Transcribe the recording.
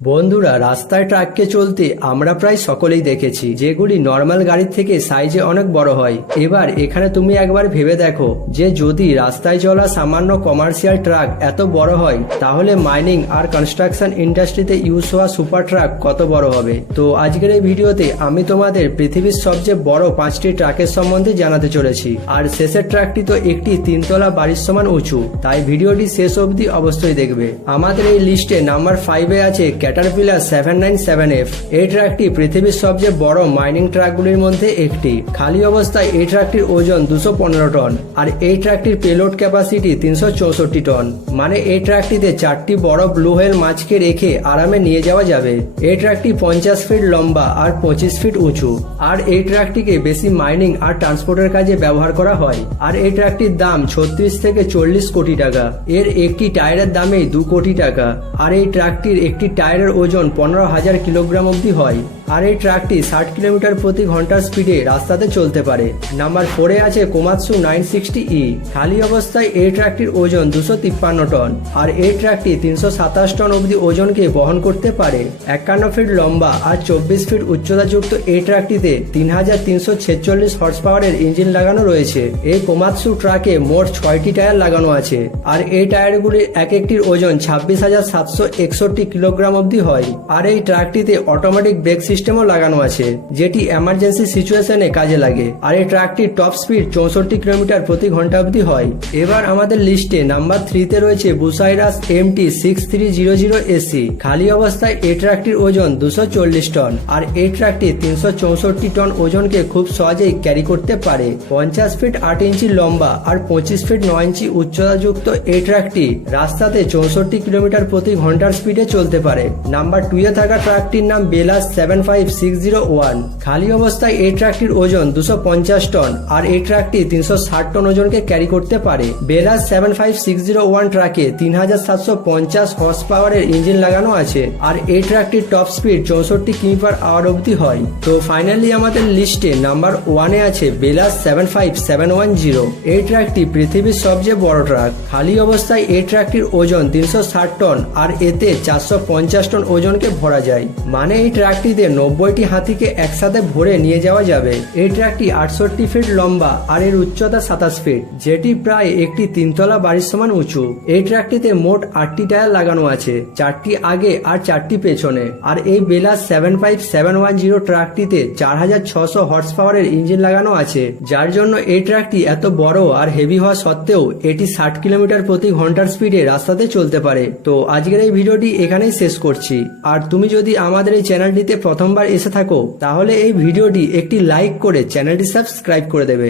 বন্ধুরা, রাস্তায় ট্রাককে চলতে আমরা প্রায় সকলেই দেখেছি, যেগুলি নর্মাল গাড়ির থেকে সাইজে অনেক বড় হয়। এবার এখানে তুমি একবার ভেবে দেখো যে যদি রাস্তায় চলা সামান্য কমার্শিয়াল ট্রাক এত বড় হয়, তাহলে মাইনিং আর কনস্ট্রাকশন ইন্ডাস্ট্রিতে ইউজ হওয়া সুপার ট্রাক কত বড় হবে। তো আজকের এই ভিডিওতে আমি তোমাদের পৃথিবীর সবচেয়ে বড় 5টি ট্রাকের সম্বন্ধে জানাতে চলেছি। আর শেষের ট্রাকটি তো একটি 3 তলা বাড়ির সমান উঁচু, তাই ভিডিওটি শেষ অবধি অবশ্যই দেখবে। আমাদের এই লিস্টে নাম্বার 5-এ আছে ক্যাটারপিলার 797F। এই ট্রাকটি পৃথিবীর সবচেয়ে বড় মাইনিং ট্রাকগুলির মধ্যে একটি। খালি অবস্থায় এই ট্রাকটির ওজন 215 টন, আর এই ট্রাকটির পেলোড ক্যাপাসিটি 364 টন। মানে এই ট্রাকটিতে 4টি বড় ব্লু হোয়েল মাছকে রেখে আরামে নিয়ে যাওয়া যাবে। এই ট্রাকটি 50 ফিট লম্বা আর 25 ফিট উঁচু। আর এই ট্রাকটিকে বেশি মাইনিং আর ট্রান্সপোর্টের কাজে ব্যবহার করা হয়। আর এই ট্রাকটির দাম 36 থেকে 40 কোটি টাকা। এর একটি টায়ারের দামেই 2 কোটি টাকা। আর এই ট্রাকটির একটি টায়ারের ওজন 15,000 কিলোগ্রাম অব্দি হয়। আর এই ট্রাকটি 60 কিলোমিটার প্রতি ঘন্টার স্পিডে রাস্তাতে চলতে পারে। নাম্বার 4-এ আছে কোমাৎসু 960E। খালি অবস্থায় এই ট্রাকটির ওজন 253 টন, আর এই ট্রাকটি 327 টন অব্দি ওজনকে বহন করতে পারে। 51 ফিট লম্বা আর 24 ফিট উচ্চতাযুক্ত এই ট্রাকটিতে 3346 হর্স পাওয়ারের ইঞ্জিন লাগানো রয়েছে। এই কোমাৎসু ট্রাকে মোট 6টি টায়ার লাগানো আছে, আর এই টায়ারগুলির এক একটির ওজন 26,761 কিলোগ্রাম অব্দি হয়। আর এই ট্রাকটিতে অটোমেটিক ব্রেক সিস্টেমও লাগানো আছে, যেটি এমার্জেন্সি সিচুয়েশনে কাজে লাগে। আর এই ট্রাকটির টপ স্পিড 64 কিলোমিটার প্রতি ঘন্টা অব্দি হয়। এবার আমাদের লিস্টে নাম্বার 3-তে রয়েছে বুসাইরাস MT6300SC। খালি অবস্থায় এই ট্রাকটির ওজন 240 টন, আর এই ট্রাকটি 364 টন ওজনকে খুব সহজেই ক্যারি করতে পারে। 50 ফিট 8 ইঞ্চি লম্বা আর 25 ফিট 9 ইঞ্চি উচ্চতাযুক্ত এই ট্রাকটি রাস্তাতে 64 কিলোমিটার প্রতি ঘন্টার স্পিডে চলতে পারে। নাম্বার 2-এ থাকা ট্রাকটির নাম বেলাস 75601। খালি অবস্থায় এই ট্রাকটির ওজন 250 টন, আর এই ট্রাকটি 360 টন ওজনকে ক্যারি করতে পারে। বেলাস 75601 ট্রাকে 3750 হর্স পাওয়ারের ইঞ্জিন লাগানো আছে, আর এই ট্রাকটির টপ স্পিড 64 কিমি/আওয়ার অব্দি হয়। তো ফাইনালি আমাদের লিস্টে নাম্বার 1-এ আছে বেলাস 75710। এই ট্রাকটি পৃথিবীর সবচেয়ে বড় ট্রাক। খালি অবস্থায় এই ট্রাকটির ওজন 360 টন, আর এতে 450 টন ওজনকে ভরা যায়। মানে এই ট্রাকটিতে 90টি হাতিকে একসাথে ভরে নিয়ে যাওয়া যাবে। এই ট্রাকটি 68 ফিট লম্বা আর এর উচ্চতা 27 ফিট, যেটি প্রায় একটি 3 তলা বাড়ির সমান উঁচু। এই ট্রাকটিতে মোট 8টি টায়ার লাগানো আছে, 4টি আগে আর 4টি পেছনে। আর এই বেলাস 75710 ট্রাকটিতে 4600 হর্স পাওয়ারের ইঞ্জিন লাগানো আছে, যার জন্য এই ট্রাকটি এত বড় আর হেভি হওয়া সত্ত্বেও এটি 60 কিলোমিটার প্রতি ঘন্টার স্পিডে রাস্তাতে চলতে পারে। তো আজকের এই ভিডিওটি এখানেই শেষ করছি। আর তুমি যদি আমাদের এই চ্যানেলটিতে প্রথমবার এসে থাকো, তাহলে এই ভিডিওটি একটি লাইক করে চ্যানেলটি সাবস্ক্রাইব করে দেবে।